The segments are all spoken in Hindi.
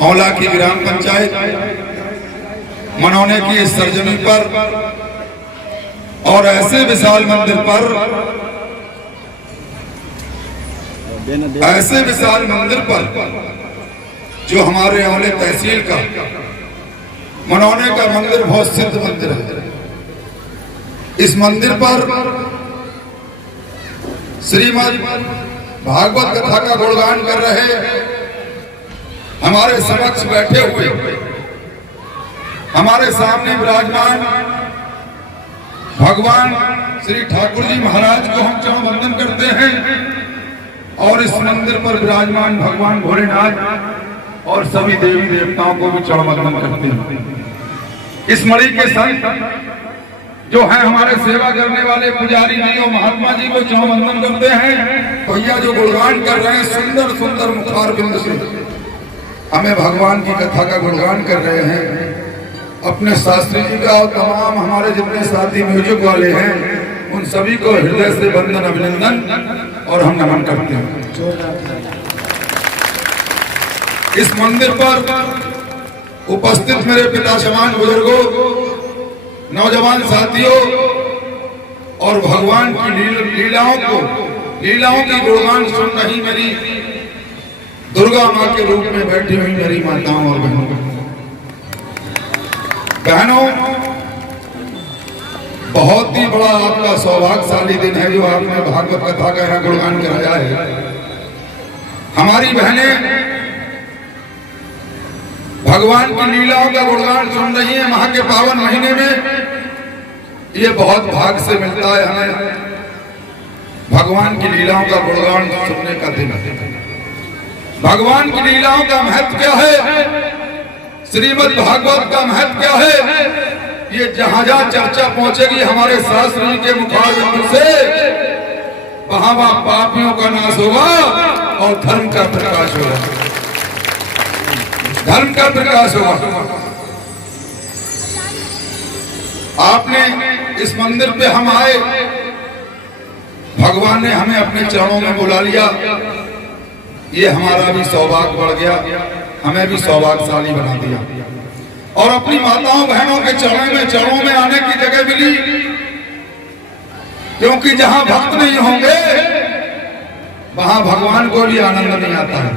औला की ग्राम पंचायत मनौने की इस सरजमी पर और ऐसे विशाल मंदिर पर जो हमारे औले तहसील का मनौने का मंदिर बहुत सिद्ध मंदिर है। इस मंदिर पर श्रीमद् भागवत कथा का गुणगान कर रहे हमारे समक्ष बैठे हुए हमारे सामने विराजमान भगवान श्री ठाकुर जी महाराज को हम चरण वंदन करते हैं और इस मंदिर पर विराजमान भगवान भोलेनाथ और सभी देवी देवताओं को भी चरण वंदन करते हैं। इस मणि के संत जो है हमारे सेवा करने वाले पुजारी जी और महात्मा जी को चरण वंदन करते हैं। भैया जो गुणगान कर रहे हैं सुंदर सुंदर मुखार बिंद से हमें भगवान की कथा का गुणगान कर रहे हैं। अपने शास्त्री जी का और तमाम हमारे जितने साथी म्यूजिक वाले हैं उन सभी को हृदय से वंदन अभिनंदन और हम नमन करते हैं। इस मंदिर पर उपस्थित मेरे पिता समान बुजुर्गों, नौजवान साथियों और भगवान की लीलाओं की गुणगान सुन रही मेरी दुर्गा माँ के रूप में बैठी हुई मेरी माताओं और बहनों, बहुत ही बड़ा आपका सौभाग्यशाली दिन है जो आपने भागवत कथा का यहाँ गुणगान कराया है। हमारी बहनें भगवान की लीलाओं का गुणगान सुन रही हैं माह के पावन महीने में। ये बहुत भाग से मिलता है हमें भगवान की लीलाओं का गुणगान सुनने का दिन। भगवान की लीलाओं का महत्व क्या है, श्रीमद् भागवत का महत्व क्या है, ये जहां जहां चर्चा पहुंचेगी हमारे शास्त्र जी के मुखारबिंद से वहां वहां पापियों का नाश होगा और धर्म का प्रकाश होगा। धर्म का प्रकाश होगा। आपने इस मंदिर पे हम आए, भगवान ने हमें अपने चरणों में बुला लिया। ये हमारा भी सौभाग्य बढ़ गया, हमें भी सौभाग्यशाली बना दिया और अपनी माताओं बहनों के चरणों में आने की जगह मिली। क्योंकि जहां भक्त नहीं होंगे वहां भगवान को भी आनंद नहीं आता है,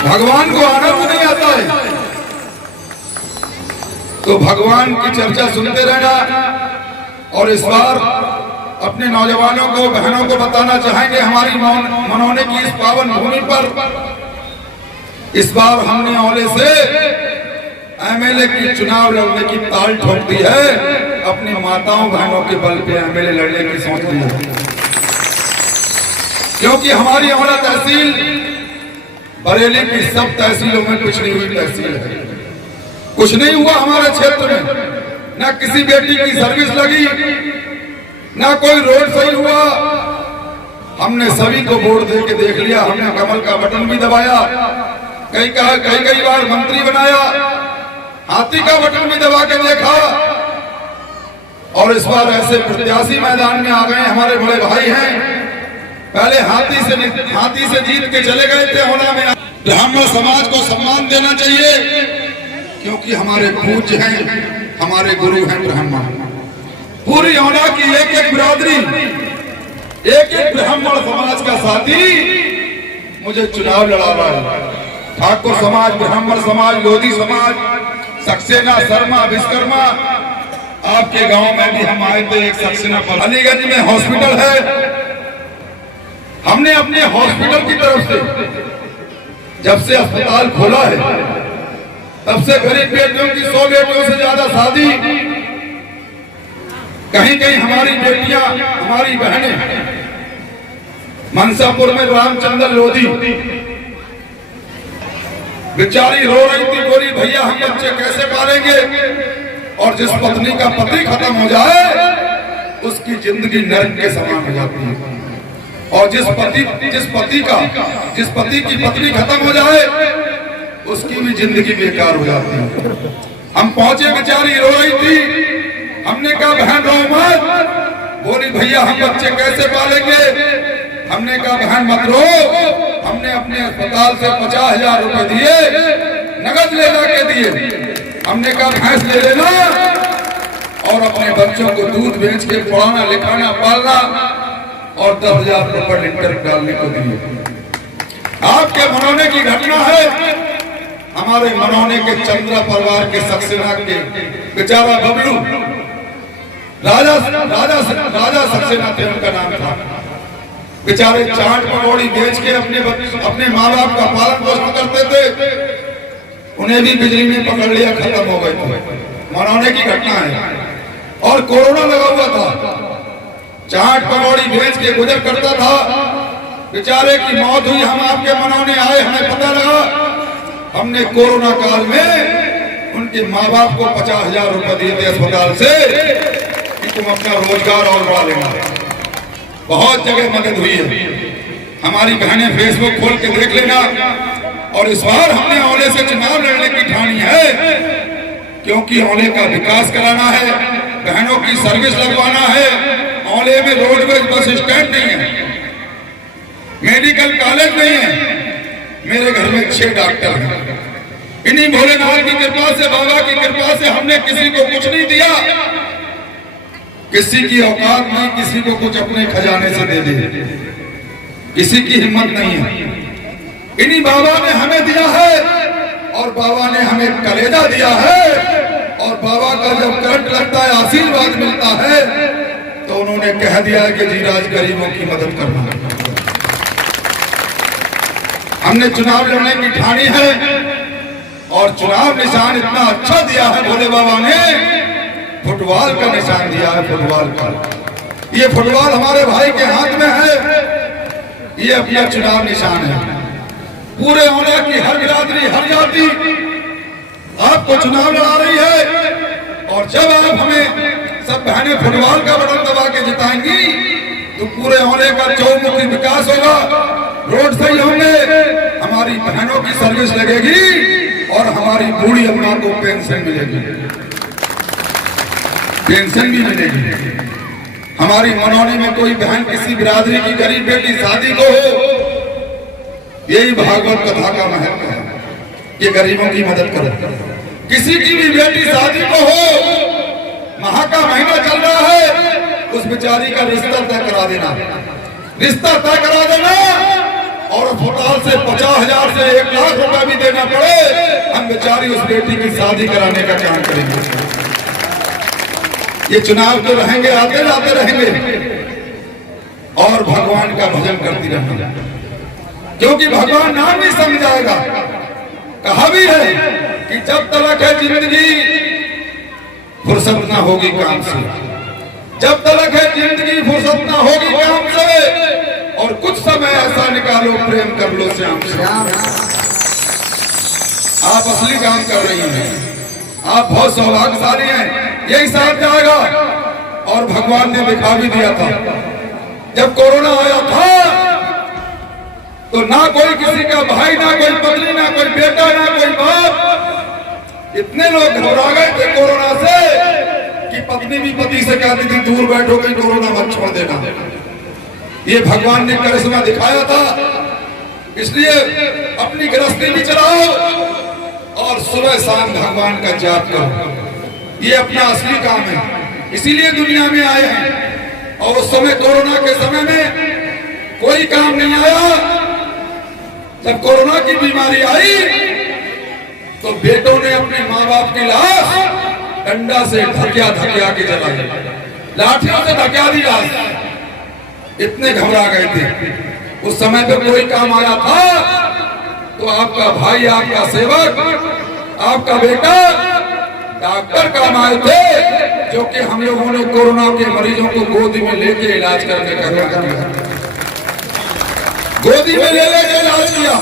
भगवान को आनंद नहीं आता है। तो भगवान की चर्चा सुनते रहना। और इस बार अपने नौजवानों को बहनों को बताना चाहेंगे हमारी मनौने की इस पावन भूमि पर इस बार हमने औले से एमएलए की चुनाव लड़ने की ताल ठोक दी है। अपनी माताओं बहनों के बल पे एमएलए लड़ने की सोच ली है। क्योंकि हमारी औला तहसील बरेली की सब तहसीलों में कुछ नहीं हुई तहसील है। कुछ नहीं हुआ हमारे क्षेत्र में, ना किसी बेटी की सर्विस लगी, ना कोई रोड सही हुआ। हमने सभी को वोट दे के देख लिया, हमने कमल का बटन भी दबाया, कई बार मंत्री बनाया, हाथी का बटन भी दबा के देखा। और इस बार ऐसे प्रत्याशी मैदान में आ गए हमारे बड़े भाई हैं। पहले हाथी से जीत के चले गए थे होना में। ब्राह्मण समाज को सम्मान देना चाहिए क्योंकि हमारे पूज्य हैं, हमारे गुरु हैं ब्राह्मण। पूरी औला की एक एक बिरादरी, एक एक ब्राह्मण समाज का साथी मुझे चुनाव लड़ा रहा है। ठाकुर समाज, ब्राह्मण समाज, लोधी समाज, सक्सेना, शर्मा, विश्वकर्मा। आपके गांव में भी हम आए थे एक सक्सेना पर। अलीगंज में हॉस्पिटल है, हमने अपने हॉस्पिटल की तरफ से जब से अस्पताल खोला है तब से गरीब बेटियों की 100 बेटियों से ज्यादा शादी। कहीं कहीं हमारी बेटियां, हमारी बहनें, मनसापुर में रामचंद्र लोधी बेचारी रो रही थी, बोली भैया हम बच्चे कैसे पालेंगे। और जिस पत्नी का पति खत्म हो जाए उसकी जिंदगी नरक के समान हो जाती है। और जिस पति की पत्नी खत्म हो जाए उसकी भी जिंदगी बेकार हो जाती है। हम पहुंचे, बेचारी रो रही थी, हमने कहा बहन रो मत, बोली भैया हम बच्चे कैसे पालेंगे। हमने कहा बहन मत रो, हमने अपने अस्पताल से 50,000 रुपए दिए, नगद ले जाके दिए। हमने कहा भैंस ले लेना और अपने बच्चों को दूध बेच के पढ़ाना लिखाना पालना, और 10,000 रुपए पर लीटर डालने को दिए। आपके मनोने की घटना है, हमारे मनोने के चंद्रा परिवार के सक्सेना के बेचारा बबलू, राजा सक्सेना थे उनका नाम था। बेचारे चाट पकौड़ी बेच के अपने माँ बाप का पालन पोषण करते थे, उन्हें भी बिजली में पकड़ लिया, खत्म हो गए थे। मनोने की घटना है। और कोरोना लगा हुआ था, चाट पकौड़ी बेच के गुजर करता था, बेचारे की मौत हुई। हम आपके मनोने आए, हमें पता लगा, हमने कोरोना काल में उनके माँ बाप को 50,000 रुपए दिए थे अस्पताल से कि तुम अपना रोजगार और बढ़ा लेना। बहुत जगह मदद हुई है, हमारी बहनें फेसबुक खोल के देख लेना। और इस बार हमने औले से चुनाव लड़ने की ठानी है, क्योंकि औले का विकास कराना है, बहनों की सर्विस लगवाना है। औले में रोडवेज बस स्टैंड नहीं है, मेडिकल कॉलेज नहीं है। मेरे घर में 6 डॉक्टर हैं। इन्हीं भोलेनाथ की कृपा से, बाबा की कृपा से हमने किसी को कुछ नहीं दिया, किसी की औकात नहीं किसी को कुछ अपने खजाने से दे दे, किसी की हिम्मत नहीं है। इन्हीं बाबा ने हमें दिया है, और बाबा ने हमें कलेजा दिया है। और बाबा का जब करंट लगता है, आशीर्वाद मिलता है, तो उन्होंने कह दिया कि जी राज गरीबों की मदद करना। हमने चुनाव लड़ने की ठानी है, और चुनाव निशान इतना अच्छा दिया है भोले बाबा ने, फुटबॉल का निशान दिया है। फुटबॉल का, ये फुटबॉल हमारे भाई के हाथ में है, ये अपना चुनाव निशान है। पूरे औले की हर बिरादरी, हर जाति आपको चुनाव लड़ा रही है। और जब आप हमें सब बहनें फुटबॉल का बटन दबा के जिताएंगी, तो पूरे औले का चौमुखी विकास होगा, रोड सही होंगे, हमारी बहनों की सर्विस लगेगी, और हमारी बूढ़ी अम्मा को पेंशन मिलेगी, पेंशन भी मिलेगी। हमारी मनोनी में कोई बहन किसी बिरादरी की गरीब बेटी शादी को हो, यही भागवत कथा का महत्व है, ये गरीबों की मदद करे। किसी की भी बेटी शादी को हो, माह का महीना चल रहा है, उस बेचारी का रिश्ता तय करा देना, रिश्ता तय करा देना। और अस्पताल से 50,000 से 1 लाख रुपए भी देना पड़े, हम बेचारी उस बेटी की शादी कराने का काम करेंगे। ये चुनाव तो रहेंगे, आते जाते रहेंगे, और भगवान का भजन करती रहेंगे, क्योंकि भगवान नाम नहीं समझाएगा। कहा भी है कि जब तलक है जिंदगी फुर्सत ना होगी काम से, जब तलक है जिंदगी फुर्सत ना होगी काम से, और कुछ समय ऐसा निकालो प्रेम कर लो श्याम से। आप असली काम कर रही हैं, आप बहुत सौभाग्यशाली हैं, यही साथ जाएगा। और भगवान ने दिखा भी दिया था, जब कोरोना आया था तो ना कोई किसी का भाई, ना कोई पत्नी, ना कोई बेटा, ना कोई बाप, इतने लोग घबरा गए थे कोरोना से कि पत्नी भी पति से कहती थी दूर बैठो, कहीं कोरोना मत छोड़ देना। ये भगवान ने करिश्मा दिखाया था। इसलिए अपनी गृहस्थी भी चलाओ और सुबह शाम भगवान का जाप करो, ये अपना असली काम है। इसीलिए दुनिया में आए हैं। और उस समय कोरोना के समय में कोई काम नहीं आया। जब कोरोना की बीमारी आई तो बेटों ने अपने माँ बाप की लाश डंडा से धकिया धकिया के जला दी, लाठियों से धकिया दी लाश। इतने घबरा गए थे। उस समय पे कोई काम आया था तो आपका भाई, आपका सेवक, आपका बेटा डॉक्टर काम आए थे, जो कि हम लोगों ने कोरोना के मरीजों को गोदी में लेके इलाज करने का काम किया। गोदी में ले लेके इलाज किया,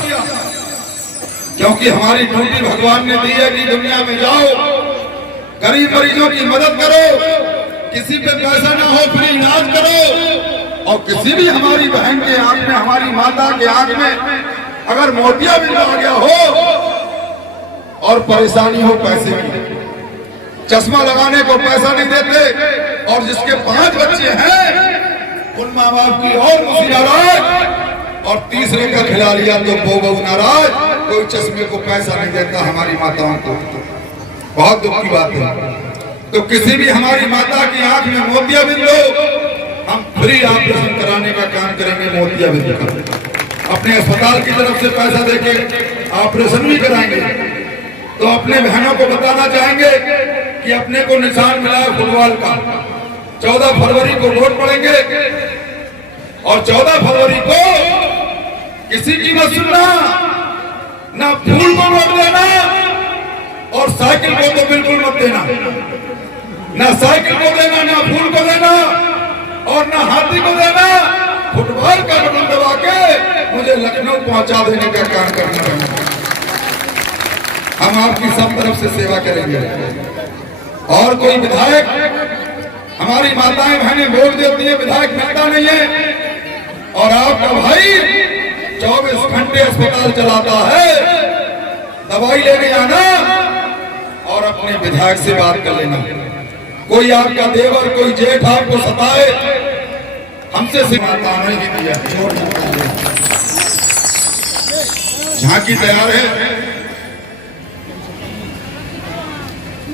क्योंकि हमारी ड्यूटी भगवान ने दी है कि दुनिया में जाओ, गरीब मरीजों की मदद करो, किसी पे पैसा ना हो फ्री इलाज करो। और किसी भी हमारी बहन के आंख में, हमारी माता के आंख में अगर मोतियाबिंद आ गया हो और परेशानी हो पैसे की, चश्मा लगाने को पैसा नहीं देते, और जिसके 5 बच्चे हैं उन माँ बाप की और खुशी नाराज, और तीसरे का खिला लिया तो वो नाराज, कोई चश्मे को पैसा नहीं देता हमारी माताओं को। बहुत दुख की बात है। तो किसी भी हमारी माता की आंख में मोतियाबिंद हो, हम फ्री ऑपरेशन कराने का काम करेंगे। मोतियाबिंद का अपने अस्पताल की तरफ से पैसा देके ऑपरेशन भी कराएंगे। तो अपने बहनों को बताना चाहेंगे कि अपने को निशान मिला है फुटबॉल का। 14 फरवरी को वोट पड़ेंगे, और 14 फरवरी को किसी की मत सुनना, ना फूल को वोट देना, और साइकिल को तो बिल्कुल मत देना। ना साइकिल को देना, ना फूल को देना, और ना हाथी को देना। फुटबॉल का बटन दबा के मुझे लखनऊ पहुंचा देने का काम करना है। हम आपकी सब तरफ से सेवा करेंगे। और कोई विधायक, हमारी माताएं बहनें वोट देती है, विधायक मिलता नहीं है, और आपका भाई 24 घंटे अस्पताल चलाता है। दवाई लेने आना और अपने विधायक से बात कर लेना। कोई आपका देवर, कोई जेठ आपको सताए, हमसे माता नहीं दिया। झांकी तैयार है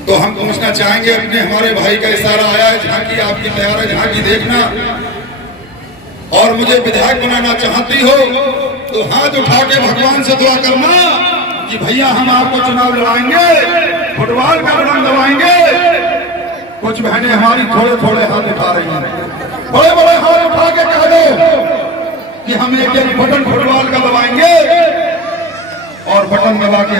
तो हम पूछना चाहेंगे, अपने हमारे भाई का इशारा आया है, झांकी आपकी तैयार है, झांकी देखना। और मुझे विधायक बनाना चाहती हो तो हाथ उठा के भगवान से दुआ करना कि भैया हम आपको चुनाव लड़ाएंगे, फुटबॉल का बटन दबाएंगे। कुछ बहनें हमारी थोड़े थोड़े हाथ उठा रही हैं, बड़े बड़े हाथ उठा के कह दो कि हम एक बटन फुटबॉल का दबाएंगे, और बटन दबा के